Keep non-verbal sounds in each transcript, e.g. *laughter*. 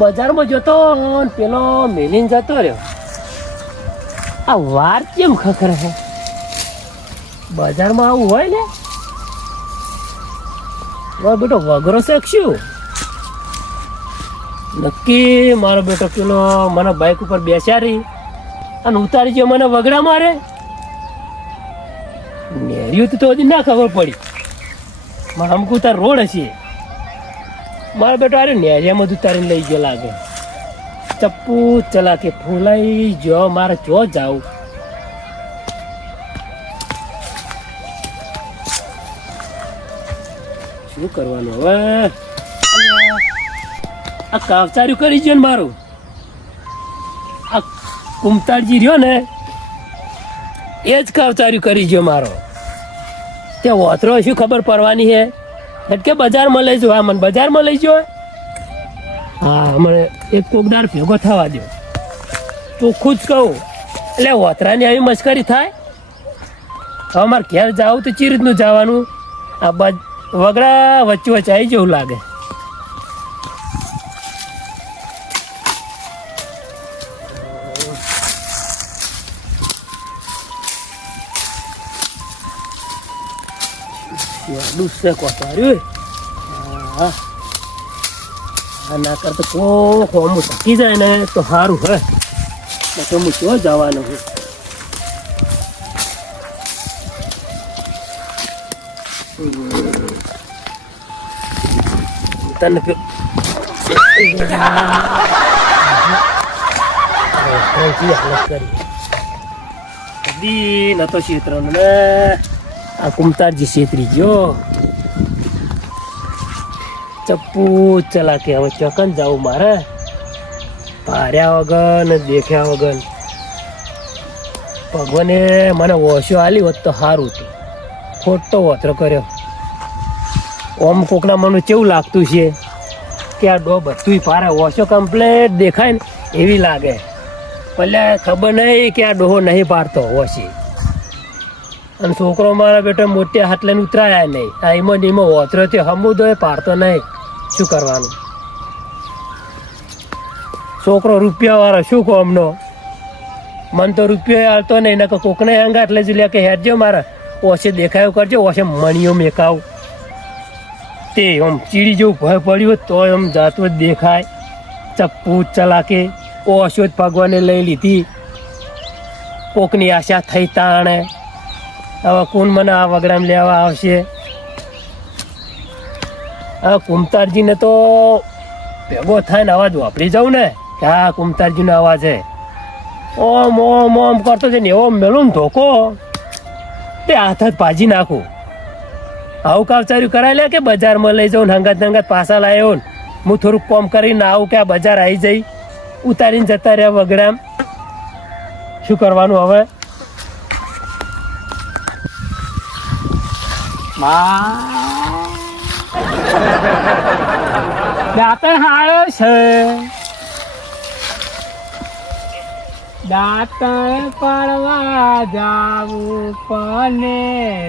બજારમાં જતો પેલો મેલીને જતો રહ્યો. આ વાર કેમ ખખર છે બજારમાં આવું હોય ને? મારો બેટો વગરો છે શું? નક્કી મારો બેટો પેલો મને બાઇક ઉપર બેસાડી અને ઉતારી જો મને વગડા મારે. નેર્યું તો હજી ના ખબર પડી. મારા અમુક તાર રોડ હશે. મારો બેટો અરે નેરિયામાં બધું ઉતારીને લઈ ગયો લાગે. ચપ્પુ ચલા કે ફૂલાઈ જો મારે જો જાઉં શું કરવાનું હવે? આ કાવચાર્યું કરી ગયો ને મારું. આ કુમતાળજી રહ્યો ને, એ જ કાવચાર્યું કરી ગયો મારો. તે ઓતરો શું ખબર પડવાની હે? એટલે બજારમાં લઈ જાઓ હા, મને બજારમાં લઈ જાઓ હા, મને એક કોકદાર ભેગો થવા દો ચોખ્ખું જ કહું. એટલે વોતરાની આવી મશ્કરી થાય? હવે મારે ઘેર જાવ તો ચી જવાનું? આ વગડા વચ્ચે વચ્ચે આવી જેવું લાગે. એટલું છે કોતાર્યું હા આ ના કરતો કોક હોમું થકી જાય ને તો સારું હે તો હું ક્યાં જવાનું હું તને પે- ત્રણથી હાલત કરી કદી નતો ક્ષેત્રનો ને આ કુમતારજી છેતરી ગયો ચપ્પુ ચલા કે હવે ચોકન જાવું મારે ભાર્યા વગર ને દેખ્યા વગર ભગવાને મને ઓછો આલી હોત તો સારું હતું ખોટો વતરો કર્યો ઓમ કોકના મને કેવું લાગતું છે કે આ ડો બધું પારે ઓછો કમ્પ્લેટ દેખાય ને એવી લાગે ભલે ખબર નહીં કે આ ડોહો નહીં પાડતો ઓછી અને છોકરો મારા બેટા મોટી હાથ લઈને ઉતરાયા નહીં. આ એમાં ને એમાં ઓતરો તે હમુદો પાડતો નહીં. શું કરવાનું? છોકરો રૂપિયાવાળો શું કહો અમનો? મન તો રૂપિયો હાલતો નહીં, નકર કોકને અંગાટ લઈ લે કે હેરજો મારા. ઓછે દેખાયો કરજો, ઓછે મણીઓ મેકાવ. તે આમ ચીડી જેવું ભય પડ્યું તો એમ જાતું જ દેખાય. ચપ્પુ ચલાકે. ઓછો જ ભગવાને લઈ લીધી. કોકની આશા થઈ તાણે. હવે કોણ મને આ વગડામ લેવા આવશે. હા કુમતારજીને તો ભેગો થાય ને અવાજ વાપરી જાઉં ને, કે હા કુમતારજીનો અવાજ છે. ઓમ ઓમ ઓમ કરતો છે ને એવો મેલું ધોકો. તે હાથ જ ભાજી નાખું. આવું કાવચાર્યું કરાય લે કે બજારમાં લઈ જાઉં હંગત હંગાત પાછા લાવ્યો ને. હું થોડુંક કોમ કરીને આવું કે આ બજાર આવી જઈ. ઉતારીને જતા રહ્યા વગડામ. શું કરવાનું હવે? દાંતણ હારો છે. દાંતણ પડવા જાવું, પને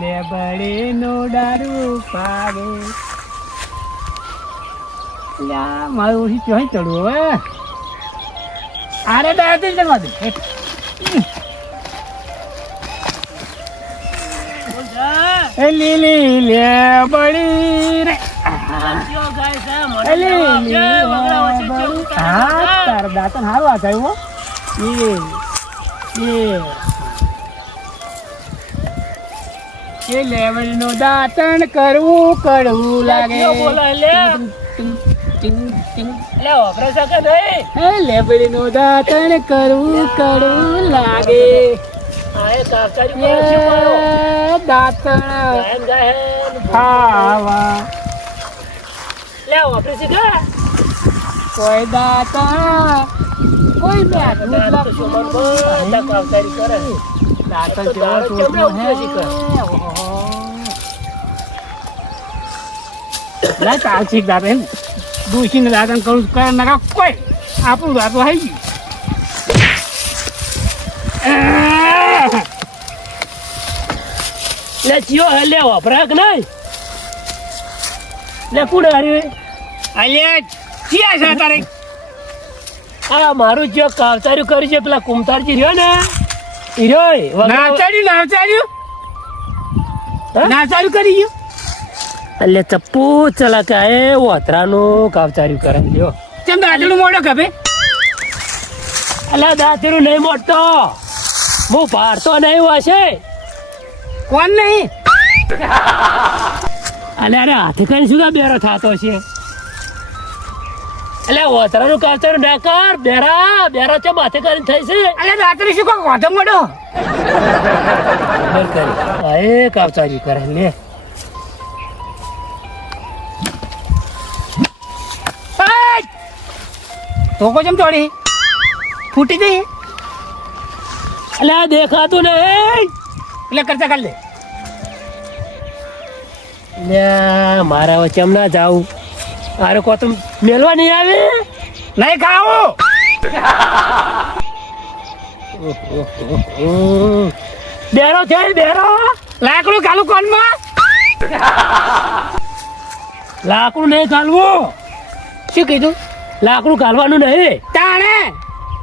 લેબડી નો દારૂ લ્યા, મારું ઓછી ચડવું હવે આરે દાંતણ જવા લીલી લેબડી રે. એ લીલી હા તાર આ થયું એ એ એ દાંતણ કરવું કડવું લાગે. હે લેબડીનું દાંતણ કરવું કડવું લાગે. કોઈ દાંતણ. કોઈ બેઠું નથી. દાંતણ. જેવો. લા ચાલશી દાંત એમ. ડૂસીને દાંતણ કરું કર નકા કોઈ આપણું દાંત આવી ગયું. લે ચિયો હે લે વપરાક નહીં? લે કોણ હાર્યું અલ્યા ક્યાં છે તારે? આ મારું જે કાવતાર્યું કર્યું છે પેલા કુમતારજી રહ્યો ને ઈ રહ્યો એ. વગર- નાચાડ્યું નાચાડ્યું નાચાડ્યું કરી ગયું? એટલે ચપ્પુ ચલાકા એ ઓથરાનું કાવતાર્યું કરે લ્યો. કેમ દાંતરું મોડો ખભે અલ્યા દાંતરું નહીં મોટતો હું પાડતો નહીં હશે કોણ નહીં? *laughs* અલે અરે હાથે કઈ શું કા બેરો થતો છે? એટલે ઓતરાનું કાચર ના કર બેરા બેરા છે માથે કરીને થઈ છે? અલે રાત્રે શું કોઈ વાંધો કરી. આ એ કાવતાર્યું કરે લે. તો કો જેમ તોડી ફૂટી ગઈ? અલે દેખાતું નહીં. એટલે કરતા કાઢ લે મારા વચ્ચે એમ ના જાવ મારે કો તું મેલવા નહીં આવે? નહીં ખાવું. બેરો છે બેરો. લાકડું કાલું કોનમાં? લાકડું નહીં કાલવું શું કીધું? લાકડું કાલવાનું નહીં. તાણે?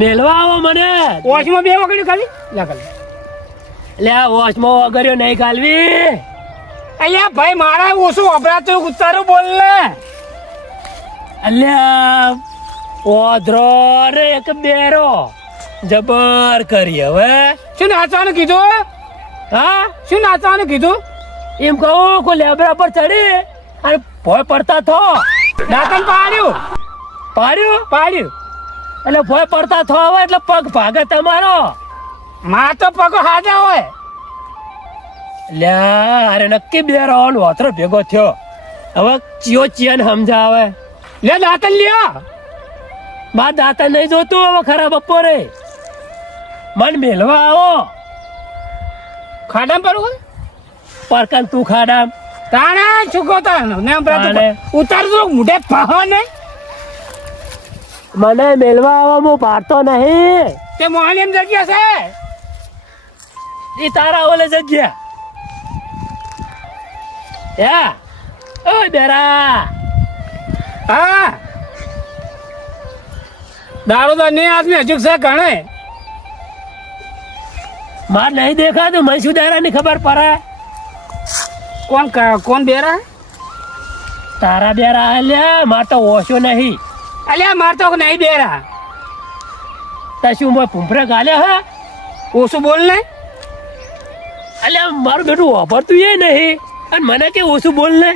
મેલવા આવો મને. ઓછમાં બે વગડ્યું ખાલી? લાકડ લે વોચમાં વગર્યો નહીં કાલવી અહીંયા ભાઈ મારા ઓછું વપરાતું ઉતારું બોલ ને. અલ્યા ઓધરો રે એક બેરો. જબર કરી હવે. શું નાચવાનું કીધું? હા? શું નાચવાનું કીધું? એમ કહું કોઈ લેબરા પર ચડી અને ભોય પડતા થો. દાંતન પાડ્યું. પાડ્યું? પાડ્યું. એટલે ભોય પડતા થો હવે એટલે પગ ભાગે તમારો. માં તો પગો હાજા હોય. લ્યા અરે નક્કી બે રોન ઓથરો ભેગો થયો. હવે ચિયો ચિયન સમજાવે. લે દાંતન લ્યો. બા દાંતન નહીં જોતું હવે ખરા બપોરે. મન મેલવા આવો. ખાડામ પડવું પરકન તું ખાડામ. તાણે તાણે ને તાણે. ઉતારજો મુઢે પાહો ને મને મેલવા આવો હું પાડતો નહીં. તે મોહન એમ જગ્યા છે. એ તારા ઓલે જગ્યા. યા ઓય બેરા હા. દારૂ તો નહીં આદમી હજુ છે ઘણે. માર નહીં દેખાતું મૈસુ દારાની ખબર પડે. કોણ કોણ બેરા તારા બેરા હાલ્યા માર તો ઓછો નહીં. અલ્યા માર તો નહીં બેરા તા શું મેં ભૂંફરે ગાલ્યા હા? ઓછું બોલ ને. અલ્યા મારું બેટું વાપરતું એ નહીં. અને મને કે ઓછું બોલ ને.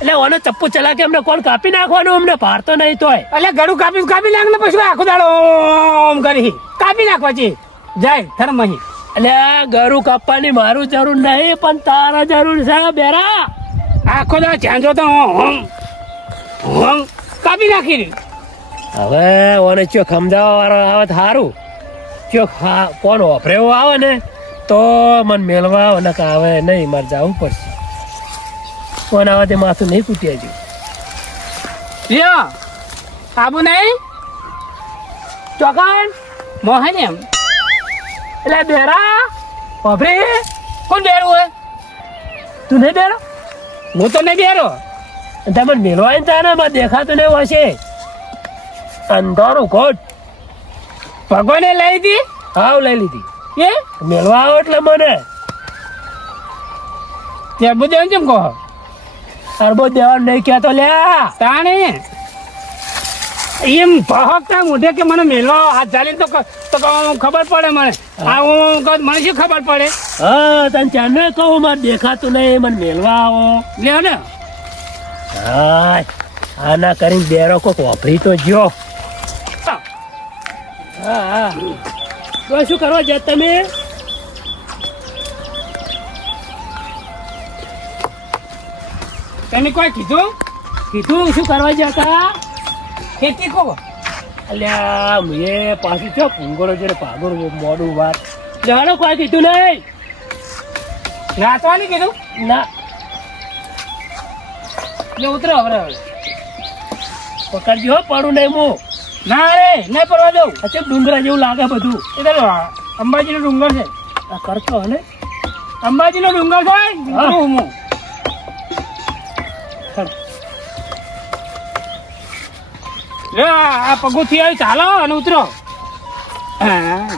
એટલે ઓને ચપ્પુ ચલા કે અમને કોણ કાપી નાખવાનું? અમને પારતો નહીં તોય. એટલે ગળું કાપી કાપી નાખ ને પછી આખો દાડો ઓમ કરી. કાપી નાખ પછી. જાય અહીં એટલે ગરું કાપવાની મારું જરૂર નહીં પણ તારા જરૂર છે બેરા. આખો દાડો ચાંજો તો હોમ હોમ કાપી નાખી હવે ઓને ચો ખમજાવા વાળો આવે સારું ચો કોણ ઓફરેવો આવે ને? તો મને મેળવા અને આવે નહીં, મારે જવું પડશે. કોણ આવે તે માથું નહીં કૂટ્યા જ્યું આબુ નહીં? ચોકાન મોહન એમ. એટલે બેરા ઓફરે કોણ બેરું હોય? તું નહીં બેરો? હું તો નહીં બેરો. તમે મેળવા ને મારે દેખાતું નહીં હશે અંધારું કોટ ભગવાને લઈ હતી હાવ લઈ લીધી. એ મેળવા આવો એટલે મને. તે બધું કેમ કહો? અરબો દેવાનું નહીં કહેતો લ્યા તાણે? એમ ભહકતા મોઢે કે મને મેલવા હાથ ચાલીને તો તો ખબર પડે મને. આ હું મને શું ખબર પડે? હા તને ચાને કહું મારે દેખાતું નહીં મને મેળવા આવો લ્યો ને. હા આના કરીને બેરો કોક વાપરી તો જ્યો. હા હા. તો શું કરવા જ્યાં તમે? તને કોઈ કીધું? કીધું શું કરવા જતા ખેતી કહો અલ્યા મેં પાછું છો ભૂંગળો છે પાગળ મોડું વાત. જાણો કોઈ કીધું નહીં? નાચવાની કીધું? ના. એટલે ઉતરો હવે. પકડજો પડું નહીં હું ના રે ના કરવા દઉં અચ્છા ડુંગરા જેવું લાગે બધું? એ તો અંબાજીનો ડુંગર છે. આ કરતો હને અંબાજીનો ડુંગર છે હું. હું આ પગુથી આવી ચાલો અને ઉતરો. હા.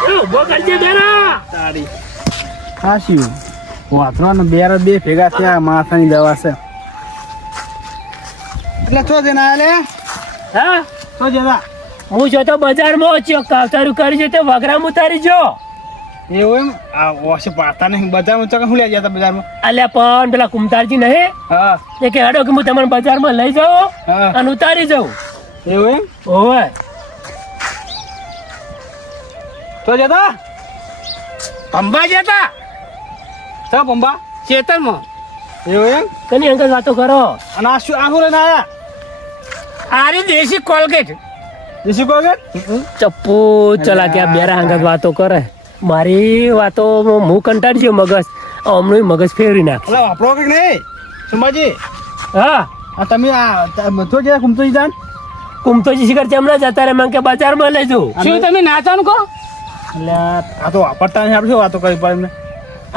કરજો. બેરા. કરજે. તારી ખાસ્યું બે ભેગા થયા માથાની દવા છે. એટલે હા? જતા હું જો તો બજારમાં ચો કાવતારું કરી છે તે વગરામ ઉતારી જો. એવું એમ? આ પાડતા નહીં બજારમાં હું લઈ ગયા હતા બજારમાં. અલ્યા પણ પેલા કુમતારજી નહીં? હા. એ કે હેડો કે હું તમને બજારમાં લઈ જાઉં અને ઉતારી જાઉં. એવું એમ? ઓવે ચો જતા પંબા જતા તો? પંબા? ચેતનમાં. એવું એમ? કની અંકલ વાતો કરો. અને આ શું આ શું લઈને આવ્યા આરી દેશી કોલગેટ. દેશી કોલગેટ? ચપ્પુ ચલા કે બેરા અંગત વાતો કરે. મારી વાતો હું કંટાળી ગયો મગજ. અમનું મગજ ફેરવી નાખ. એટલે વાપરો કે નહીં? સુંબાજી હા. આ તમે આ તો જે કુમતોજી જાન? કુમતોજી શિખર ચમના જતા રે મને કે બજારમાં લઈ શું તમે નાચાન કહો? એટલે આ તો વાપરતા નહીં આપણે શું વાતો કરી પડે એમને?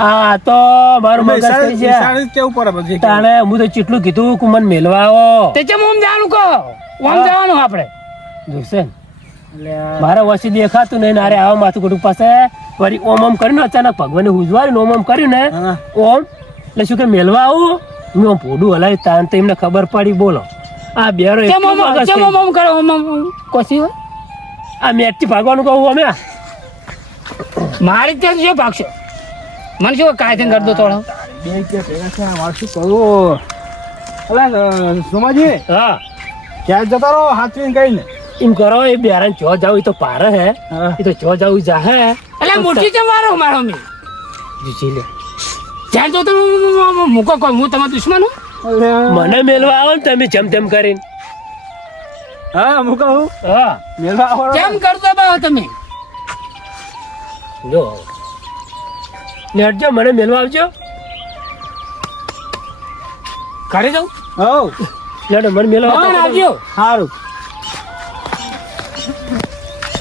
આ તો મારું મગજ સારી કેવું પડે બધું તાણે હું તો ચેટલું કીધું કે મને મેલવા આવો તે ચમ ઓમ જાણું કહો? ઓમ જવાનું આપણે. જોશે મારા વસી દેખાતું નહીં નારે આવા માથું કુટુંબ પાસે. વળી ઓમ ઓમ કરીને અચાનક ભગવાને હુજવારી ઓમ ઓમ કર્યું ને ઓમ એટલે શું કે મેલવા આવું? હું પોડું ભોડું હલાવી તાન તો એમને ખબર પડી બોલો. આ બેરો ઓમ ઓમ ઓમ કરો ઓમ ઓમ કોસી આ મેચથી ભાગવાનું કહું અમે. મારી ત્યાં શું ભાગશો? મને શું કાયદન કરી દો થોડો બે રૂપિયા ભેગા છે મારે શું કરવું? અલા સોમાજી હા. ક્યાં જતા રહો હાથવીને કહીને? એમ કરો એ બેરાન ચો જાવ એ તો પારે હે. હા. એ તો ચો જાવ જાહે. હે એટલે મોટી છે મારો મારો મી જીજી લે. જ્યાં જો તો મૂકો કોઈ હું તમારો દુશ્મન હું? મને મેલવા આવો ને તમે જેમ તેમ કરીને. હા હું. હા. મેલવા આવો. કેમ કરતો બા તમે. જો લેટજો મને મેલવા આવજો. ઘરે જાઉં? હવ લેટો મને મેલવા આવજો. સારું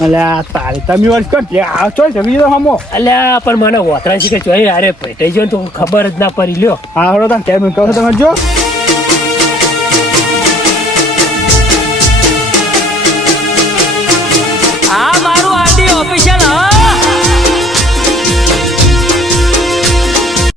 અલ્યા તારે તમે વર્ષ કર ત્યાં છો જમી તો હમો. અલ્યા પણ મને વોતરા છે કે ચોઈ અરે પેટાઈ જો ને તો ખબર જ ના પડી લ્યો. હા હળો તમે કેમ કહો તમે જો.